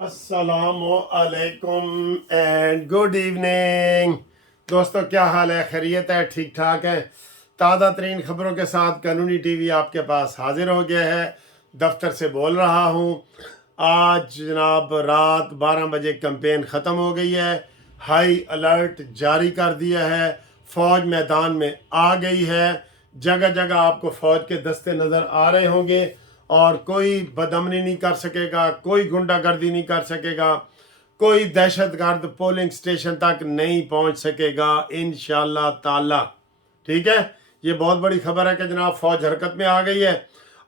अस्सलामु अलैकुम and good evening. दोस्तों, क्या हाल है? खैरियत है? ठीक ठाक है? ताज़ा तरीन खबरों के साथ कानूनी टीवी आपके पास हाजिर हो गया है। दफ्तर से बोल रहा हूँ। आज जनाब रात 12 बजे कैंपेन ख़त्म हो गई है। हाई अलर्ट जारी कर दिया है। फ़ौज मैदान में आ गई है। जगह जगह आपको फ़ौज के दस्ते नज़र आ रहे होंगे और कोई बदअमनी नहीं कर सकेगा, कोई गुंडागर्दी नहीं कर सकेगा, कोई दहशतगर्द पोलिंग स्टेशन तक नहीं पहुंच सकेगा इंशाअल्लाह ताला। ठीक है, ये बहुत बड़ी खबर है कि जनाब फ़ौज हरकत में आ गई है।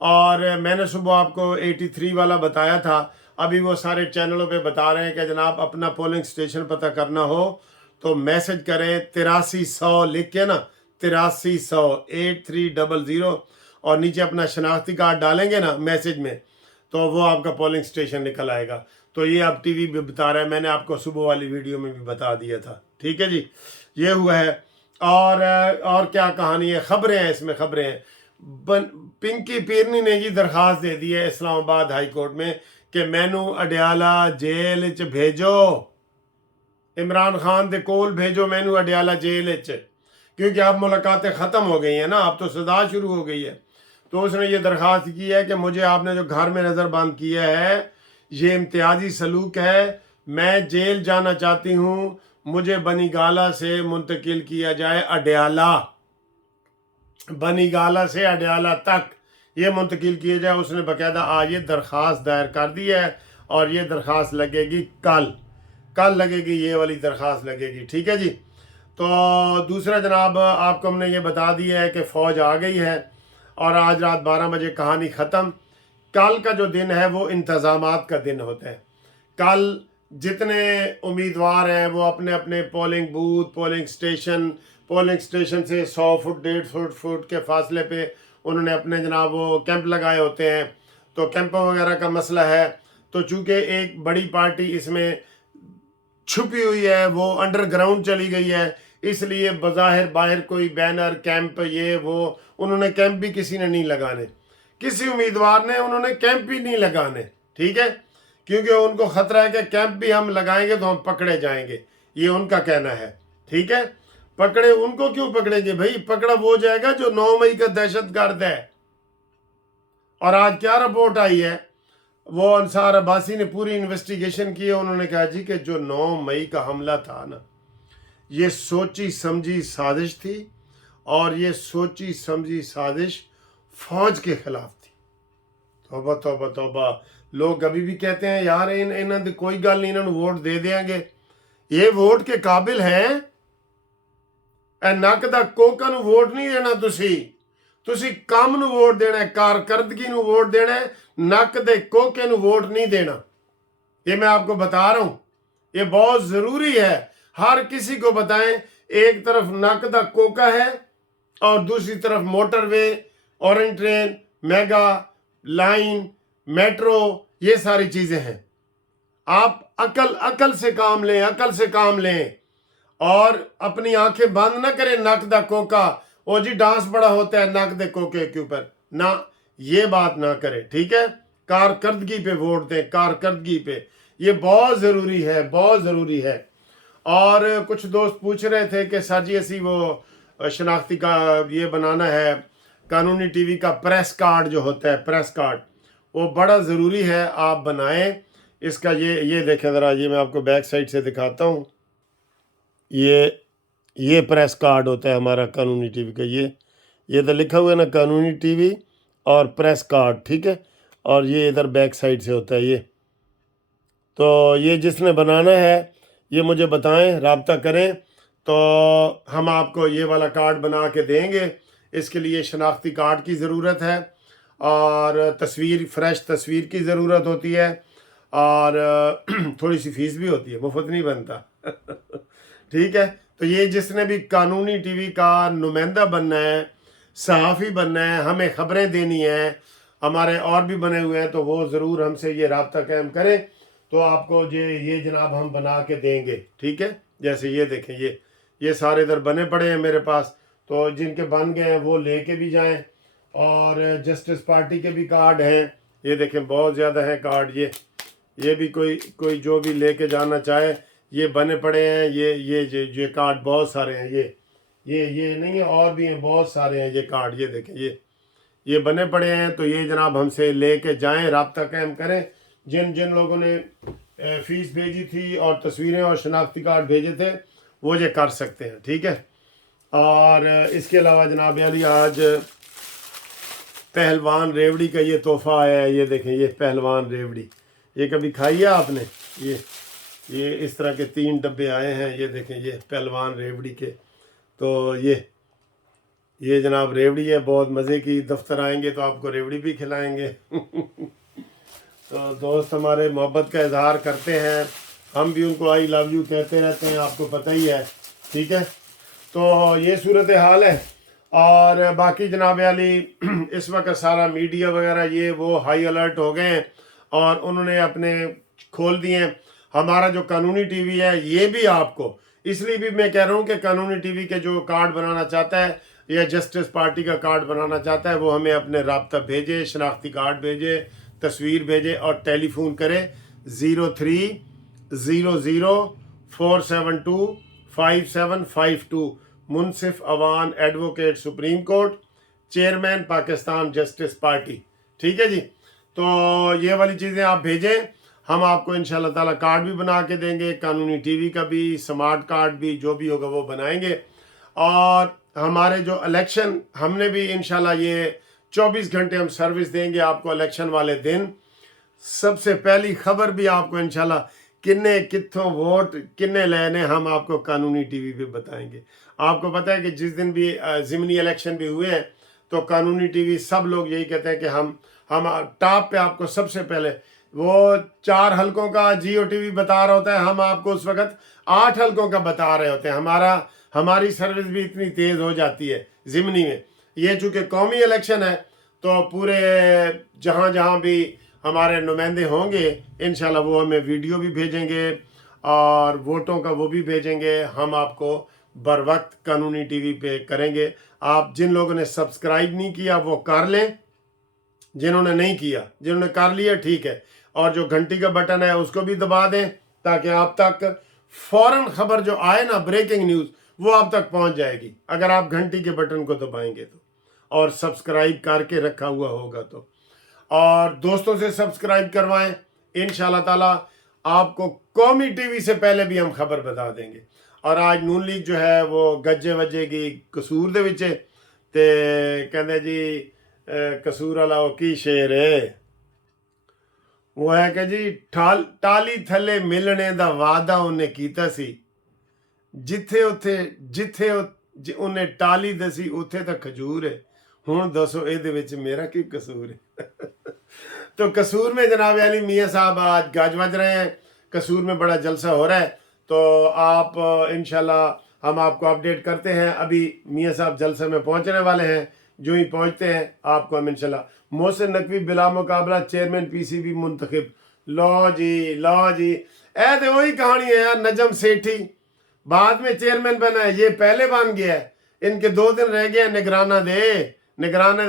और मैंने सुबह आपको 83 वाला बताया था, अभी वो सारे चैनलों पे बता रहे हैं कि जनाब अपना पोलिंग स्टेशन पता करना हो तो मैसेज करें 8300 लिख के ना, 8300 8300 और नीचे अपना शनाख्ती कार्ड डालेंगे ना मैसेज में, तो वो आपका पोलिंग स्टेशन निकल आएगा। तो ये आप टीवी पे बता रहा है, मैंने आपको सुबह वाली वीडियो में भी बता दिया था। ठीक है जी, ये हुआ है। और क्या कहानी है? खबरें हैं इसमें, खबरें हैं। पिंकी पीरनी ने जी दरखास्त दे दी है इस्लामाबाद हाई कोर्ट में कि मैनू अडियाला जेल च भेजो, इमरान खान दे कोल भेजो मैनू अडियाला जेल च, क्योंकि अब मुलाकातें ख़त्म हो गई हैं ना, अब तो सजा शुरू हो गई है। तो उसने ये दरख्वास्त की है कि मुझे आपने जो घर में नज़रबंद किया है ये इम्तियाजी सलूक है, मैं जेल जाना चाहती हूँ, मुझे बनीगाला से मुंतकिल किया जाए अडियाला, बनीगाला से अडियाला तक ये मुंतकिल किया जाए। उसने बाकायदा आज ये दरख्वास्त दायर कर दी है और ये दरख्वास्त लगेगी कल लगेगी, ये वाली दरख्वास्त लगेगी। ठीक है जी। तो दूसरा जनाब आपको हमने ये बता दिया है कि फ़ौज आ गई है और आज रात 12 बजे कहानी ख़त्म। कल का जो दिन है वो इंतज़ामात का दिन होता है। कल जितने उम्मीदवार हैं वो अपने अपने पोलिंग बूथ, पोलिंग स्टेशन से 100 फुट 150 फुट के फासले पे उन्होंने अपने जनाब वो कैंप लगाए होते हैं। तो कैंपों वगैरह का मसला है। तो चूँकि एक बड़ी पार्टी इसमें छुपी हुई है, वो अंडरग्राउंड चली गई है, इसलिए बज़ाहिर बाहर कोई बैनर कैंप ये वो उन्होंने कैंप भी किसी ने नहीं लगाने, किसी उम्मीदवार ने उन्होंने कैंप भी नहीं लगाने। ठीक है, क्योंकि उनको ख़तरा है कि कैंप भी हम लगाएंगे तो हम पकड़े जाएंगे, ये उनका कहना है। ठीक है, पकड़े उनको क्यों पकड़ेंगे भाई? पकड़ा वो जाएगा जो 9 मई का दहशतगर्द है। और आज क्या रिपोर्ट आई है, वो अंसार अब्बासी ने पूरी इन्वेस्टिगेशन की है। उन्होंने कहा जी कि जो 9 मई का हमला था ना, ये सोची समझी साजिश थी और ये सोची समझी साजिश फौज के खिलाफ थी। तौबा तौबा तौबा। लोग अभी भी कहते हैं यार इन्होंने कोई गल नहीं, इन्होंने वोट दे देंगे। ये वोट के काबिल हैं? नक दा कोका नू वोट नहीं देना, तुसी काम नू वोट देना है, कारकर्दगी नू वोट देना है, नक दे कोके नू वोट नहीं देना। ये मैं आपको बता रहा हूं, ये बहुत जरूरी है। हर किसी को बताएं, एक तरफ नक दा कोका है और दूसरी तरफ motorway, orange train, mega line, metro, ये सारी चीजें हैं। आप अकल से काम लें, अकल से काम लें और अपनी आंखें बंद ना करें। नक दा कोका, ओ जी डांस बड़ा होता है नक दे कोके के ऊपर ना, ये बात ना करें। ठीक है, कारकर्दगी पे वोट दें, कारकर्दगी पे, ये बहुत ज़रूरी है, बहुत ज़रूरी है। और कुछ दोस्त पूछ रहे थे कि सर जी असी वो शनाख्ती का ये बनाना है, कानूनी टीवी का प्रेस कार्ड जो होता है, प्रेस कार्ड, वो बड़ा ज़रूरी है, आप बनाएं इसका। ये देखें ज़रा, ये मैं आपको बैक साइड से दिखाता हूँ। ये प्रेस कार्ड होता है हमारा कानूनी टीवी का। ये तो लिखा हुआ है ना, कानूनी टीवी और प्रेस कार्ड। ठीक है, और ये इधर बैक साइड से होता है ये। तो ये जिसने बनाना है ये मुझे बताएं, राब्ता करें, तो हम आपको ये वाला कार्ड बना के देंगे। इसके लिए शनाख्ती कार्ड की ज़रूरत है और तस्वीर, फ्रेश तस्वीर की ज़रूरत होती है और थोड़ी सी फीस भी होती है, मुफ्त नहीं बनता। ठीक है, तो ये जिसने भी कानूनी टीवी का नुमाइंदा बनना है, सहाफ़ी बनना है, हमें ख़बरें देनी है, हमारे और भी बने हुए हैं, तो वो ज़रूर हमसे ये राब्ता कायम करें, तो आपको ये जनाब हम बना के देंगे। ठीक है, जैसे ये देखें, ये सारे इधर बने पड़े हैं मेरे पास, तो जिनके बन गए हैं वो लेके भी जाएं। और जस्टिस पार्टी के भी कार्ड हैं, ये देखें बहुत ज़्यादा हैं कार्ड। ये भी कोई जो भी लेके जाना चाहे, ये बने पड़े हैं। ये कार्ड बहुत सारे हैं। ये नहीं है, और भी हैं, बहुत सारे हैं ये कार्ड। ये देखें, ये बने पड़े हैं। तो ये जनाब हमसे लेके जाएं, राब्ता कायम करें। जिन जिन लोगों ने फीस भेजी थी और तस्वीरें और शनाख्ती कार्ड भेजे थे, वो ये कर सकते हैं, ठीक है। और इसके अलावा जनाब अली आज पहलवान रेवड़ी का ये तोहफ़ा आया है। ये देखें, ये पहलवान रेवड़ी, ये कभी खाई है आपने? ये इस तरह के 3 डब्बे आए हैं। ये देखें, ये पहलवान रेवड़ी के। तो ये जनाब रेवड़ी है, बहुत मज़े की। दफ्तर आएंगे तो आपको रेवड़ी भी खिलाएंगे। तो दोस्त हमारे मोहब्बत का इजहार करते हैं, हम भी उनको आई लव यू कहते रहते हैं, आपको पता ही है, ठीक है। तो ये सूरत हाल है। और बाकी जनाब अली इस वक्त सारा मीडिया वगैरह ये वो हाई अलर्ट हो गए हैं और उन्होंने अपने खोल दिए हैं। हमारा जो कानूनी टीवी है ये भी आपको, इसलिए भी मैं कह रहा हूँ कि कानूनी टीवी के जो कार्ड बनाना चाहता है या जस्टिस पार्टी का कार्ड बनाना चाहता है, वो हमें अपने राब्ता भेजे, शनाख्ती कार्ड भेजे, तस्वीर भेजे और टेलीफोन करे 030047255752। Munsif Awan advocate supreme court, chairman Pakistan justice party, ठीक है जी। तो ये वाली चीज़ें आप भेजें, हम आपको इंशाल्लाह ताला कार्ड भी बना के देंगे, कानूनी टीवी का भी, स्मार्ट कार्ड भी, जो भी होगा वो बनाएंगे। और हमारे जो इलेक्शन, हमने भी इंशाल्लाह ये 24 घंटे हम सर्विस देंगे आपको इलेक्शन वाले दिन। सबसे पहली खबर भी आपको इंशाल्लाह किन्ने कित्थों वोट किन्ने लेने, हम आपको कानूनी टीवी पे बताएंगे। आपको पता है कि जिस दिन भी ज़िमनी इलेक्शन भी हुए हैं तो कानूनी टीवी सब लोग यही कहते हैं कि हम टॉप पे आपको सबसे पहले वो 4 हलकों का जियो टीवी बता रहा होता है, हम आपको उस वक्त 8 हलकों का बता रहे होते हैं। हमारी सर्विस भी इतनी तेज़ हो जाती है ज़िमनी में। ये चूँकि कौमी इलेक्शन है तो पूरे जहाँ भी हमारे नुमाइंदे होंगे इंशाल्लाह वो हमें वीडियो भी भेजेंगे और वोटों का वो भी भेजेंगे। हम आपको बर वक्त कानूनी टीवी पे करेंगे। आप जिन लोगों ने सब्सक्राइब नहीं किया वो कर लें, जिन्होंने नहीं किया, जिन्होंने कर लिया ठीक है, और जो घंटी का बटन है उसको भी दबा दें ताकि आप तक फौरन खबर जो आए ना, ब्रेकिंग न्यूज़, वो आप तक पहुंच जाएगी अगर आप घंटी के बटन को दबाएंगे तो, और सब्सक्राइब करके रखा हुआ होगा तो। और दोस्तों से सब्सक्राइब करवाएं, इंशाल्लाह ताला आपको कौमी टीवी से पहले भी हम खबर बता देंगे। और आज नून लीग जो है वो गज्जे वज्जे की कसूर दे विच ते कहंदे जी कसूर वाला वो की शेर है, वो है कि जी टाली थले मिलने दा वादा उन्हें कीता सी, जिथे उन्हें टाली दसी उथे तो खजूर है। हुण दसो इहदे विच मेरा की कसूर है। तो कसूर में जनाब अली मियाँ साहब आज गाज बज रहे हैं, कसूर में बड़ा जलसा हो रहा है। तो आप इंशाल्लाह हम आपको अपडेट करते हैं। अभी मियाँ साहब जलसे में पहुंचने वाले हैं, जो ही पहुंचते हैं आपको हम इंशाल्लाह। मोहसिन नकवी बिला मुकाबला चेयरमैन पीसीबी मुंतखब। लो जी ऐ तो वही कहानी है यार। नजम सेठी बाद में चेयरमैन बना है, ये पहले बन गया है। इनके 2 दिन रह गए निगराना दे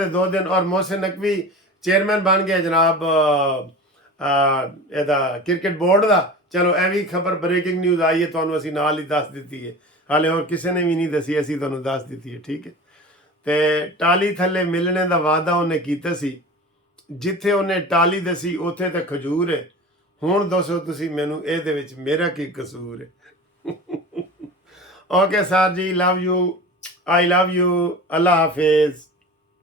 2 दिन, और मोहसिन नकवी चेयरमैन बन गया जनाब क्रिकेट बोर्ड का। चलो ਇਹ ਵੀ खबर ब्रेकिंग न्यूज़ आई है, ਤੁਹਾਨੂੰ ਅਸੀਂ ਨਾਲ ਹੀ ਦੱਸ ਦਿੱਤੀ है, ਹਾਲੇ ਹੋਰ ਕਿਸੇ ਨੇ ਵੀ ਨਹੀਂ ਦੱਸੀ, ਅਸੀਂ ਤੁਹਾਨੂੰ ਦੱਸ ਦਿੱਤੀ है, ठीक है। ਤੇ ਟਾਲੀ ਥੱਲੇ ਮਿਲਣੇ ਦਾ ਵਾਅਦਾ ਉਹਨੇ ਕੀਤਾ ਸੀ, ਜਿੱਥੇ ਉਹਨੇ ਟਾਲੀ ਦਸੀ ਉੱਥੇ ਤੇ ਖਜੂਰ ਹੈ। ਹੁਣ ਦੱਸੋ ਤੁਸੀਂ ਮੈਨੂੰ ਇਹਦੇ ਵਿੱਚ ਮੇਰਾ ਕੀ ਕਸੂਰ ਹੈ। Okay sir ji, love you, I love you, अल्लाह हाफिज।